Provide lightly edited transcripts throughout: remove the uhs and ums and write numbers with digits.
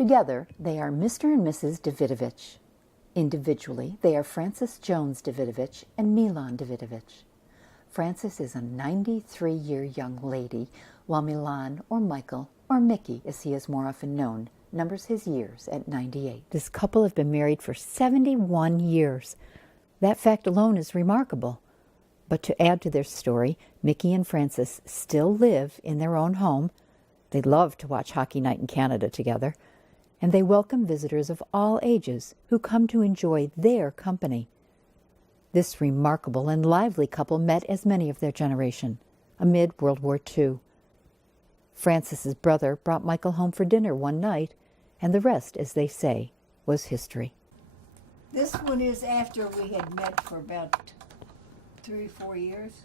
Together, they are Mr. and Mrs. Davidovich. Individually, they are Frances Jones Davidovich and Milan Davidovich. Frances is a 93-year young lady, while Milan, or Michael, or Mickey, as he is more often known, numbers his years at 98. This couple have been married for 71 years. That fact alone is remarkable. But to add to their story, Mickey and Frances still live in their own home. They love to watch hockey night in Canada together. And they welcome visitors of all ages who come to enjoy their company. This remarkable and lively couple met as many of their generation amid World War II. Frances's brother brought Michael home for dinner one night, and the rest, as they say, was history. This one is after we had met for about 3 or 4 years.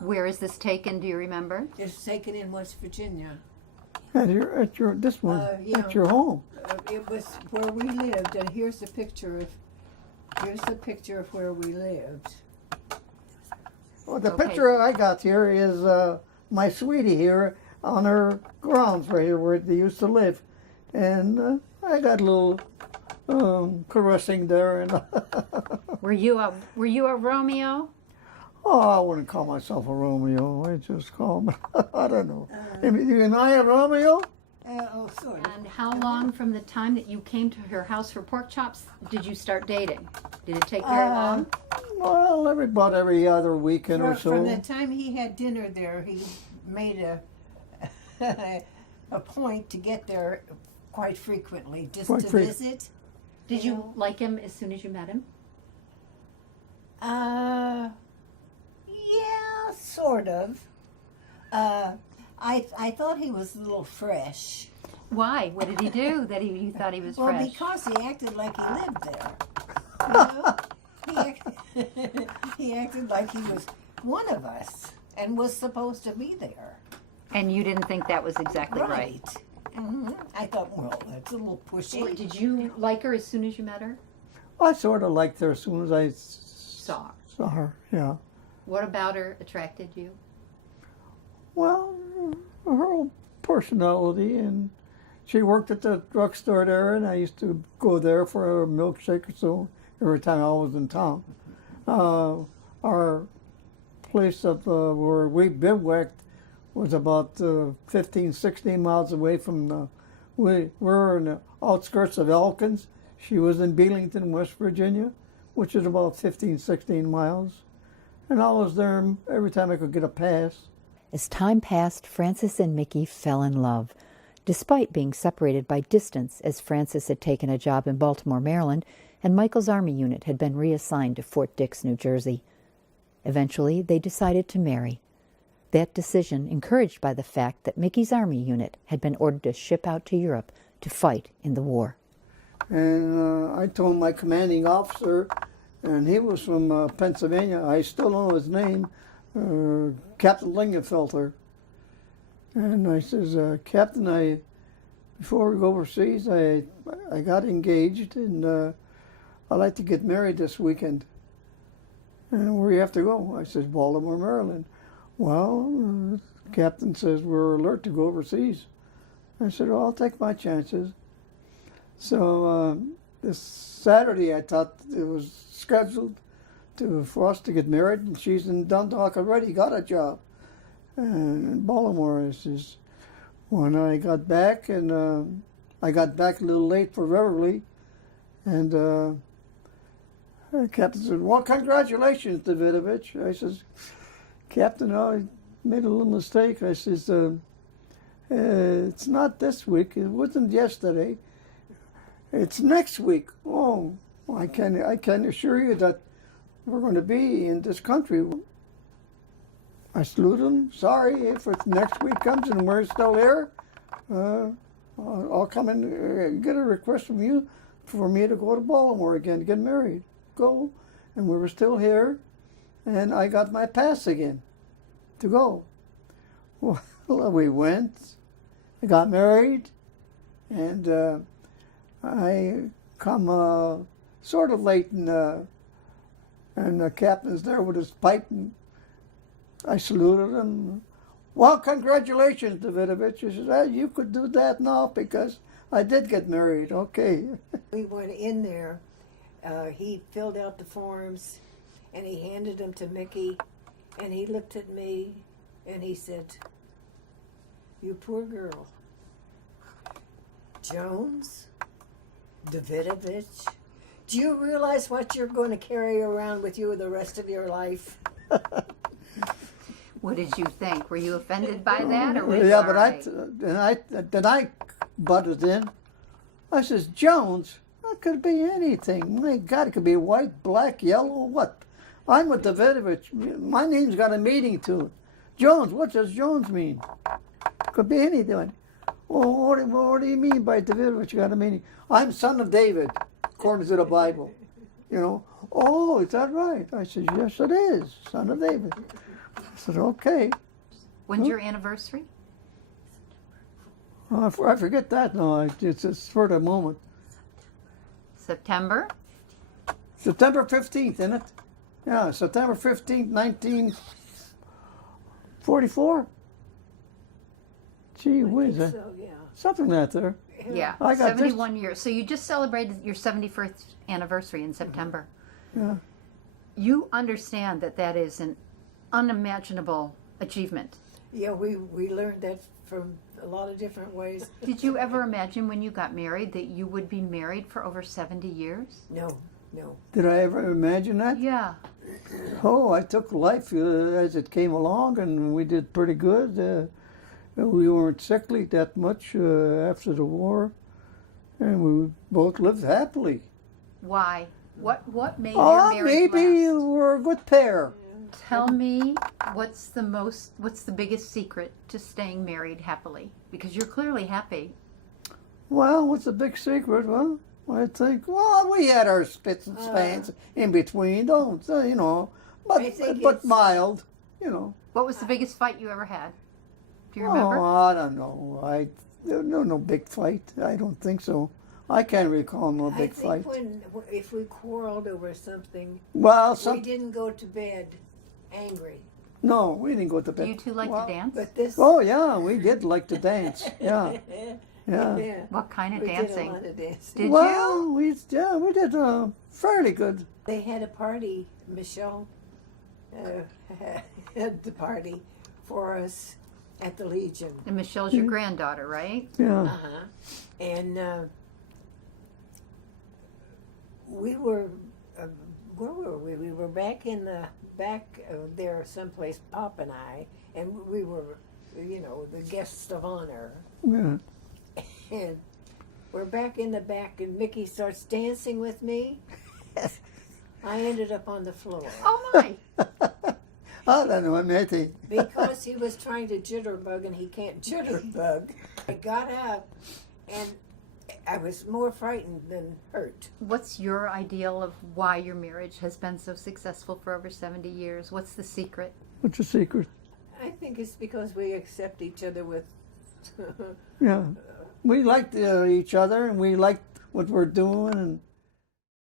Where is this taken, do you remember? It's taken in West Virginia. At your this one, at your home. It was where we lived, and here's the picture of where we lived. Well, the picture I got here is my sweetie here on her grounds right here where they used to live, and I got a little caressing there. And Were you a Romeo? oh, I wouldn't call myself a Romeo. I just call me, I don't know. Am I a Romeo? Oh, sorry. And how long from the time that you came to her house for pork chops did you start dating? Did it take very long? Well, about every other weekend or so. From the time he had dinner there, he made a point to get there quite frequently, just to visit. Did you like him as soon as you met him? Yeah, sort of. I thought he was a little fresh. Why? What did he do that you thought he was fresh? Well, because he acted like he lived there. You know? He acted like he was one of us and was supposed to be there. And you didn't think that was exactly right? Mm-hmm. I thought, well, that's a little pushy. Did you like her as soon as you met her? I sort of liked her as soon as I Saw her, yeah. What about her attracted you? Well, her whole personality, and she worked at the drugstore there, and I used to go there for a milkshake or so every time I was in town. Our place up where we bivouacked was about 15, 16 miles away from we were in the outskirts of Elkins. She was in Belington, West Virginia, which is about 15, 16 miles. And I was there every time I could get a pass. As time passed, Frances and Mickey fell in love, despite being separated by distance, as Frances had taken a job in Baltimore, Maryland, and Michael's Army unit had been reassigned to Fort Dix, New Jersey. Eventually, they decided to marry. That decision encouraged by the fact that Mickey's Army unit had been ordered to ship out to Europe to fight in the war. And I told my commanding officer, and he was from Pennsylvania, I still know his name, Captain Lingenfelter. And I says, Captain, before we go overseas, I got engaged, and I'd like to get married this weekend. And where do you have to go? I says, Baltimore, Maryland. Well, Captain says, we're alert to go overseas. I said, well, I'll take my chances. So this Saturday, I thought it was scheduled for us to get married, and she's in Dundalk already, got a job. And in Baltimore, I says, when I got back, and I got back a little late for Beverly, and the Captain said, well, congratulations, Davidovich. I says, Captain, I made a little mistake. I says, it's not this week. It wasn't yesterday. It's next week. Oh, I can assure you that we're going to be in this country. I saluted him. Sorry, if next week comes and we're still here, I'll come and get a request from you for me to go to Baltimore again to get married. Go. And we were still here, and I got my pass again to go. Well, we went, I got married, and I come sort of late, and the captain's there with his pipe, and I saluted him. Well, congratulations, Davidovich. He says, you could do that now because I did get married. Okay. We went in there. He filled out the forms, and he handed them to Mickey, and he looked at me, and he said, "You poor girl. Jones? Davidovich? Do you realize what you're going to carry around with you the rest of your life?" What did you think? Were you offended by that, or were you Yeah, all but right? I butted in. I says, Jones, that could be anything. My God, it could be white, black, yellow, what? I'm with Davidovich. My name's got a meaning to it. Jones, what does Jones mean? Could be anything. Well, what do you mean by Davidovich got a meaning? I'm son of David, according to the Bible. You know, oh, is that right? I said, yes, it is, son of David. I said, okay. When's your anniversary? I forget that now. It's just for the moment. September? September 15th, isn't it? Yeah, September 15th, 1944. Gee whiz, So, yeah. something like that there. Yeah, I got 71 years. So you just celebrated your 71st anniversary in September. Yeah. You understand that that is an unimaginable achievement. Yeah, we learned that from a lot of different ways. Did you ever imagine when you got married that you would be married for over 70 years? No. Did I ever imagine that? Yeah. Oh, I took life as it came along, and we did pretty good. We weren't sickly that much after the war, and we both lived happily. Why? What made your marriage maybe last? we're a good pair. Tell me what's the biggest secret to staying married happily? Because you're clearly happy. Well, what's the big secret? Well, I think, we had our spits and spans in between, you know, but mild, you know. What was the biggest fight you ever had? Do you remember? Oh, I don't know. No big fight. I don't think so. I can't recall no big fight. I think if we quarreled over something, Well, we didn't go to bed angry. No, we didn't go to bed. Do you two like to dance? But this. Oh yeah, we did like to dance. Yeah, yeah. What kind of We dancing? did a lot of dancing. Did Well, we did fairly good. They had a party. Michelle had the party for us at the Legion. And Michelle's your granddaughter, right? Yeah. And we were, where were we? We were back in the back there someplace, Pop and I, and we were, you know, the guests of honor. Yeah. And we're back in the back, and Mickey starts dancing with me. I ended up on the floor. Oh my! I don't know, Matty. Because he was trying to jitterbug, and he can't jitterbug. I got up, and I was more frightened than hurt. What's your ideal of why your marriage has been so successful for over 70 years? What's the secret? What's the secret? I think it's because we accept each other with... Yeah. We liked each other, and we liked what we're doing, and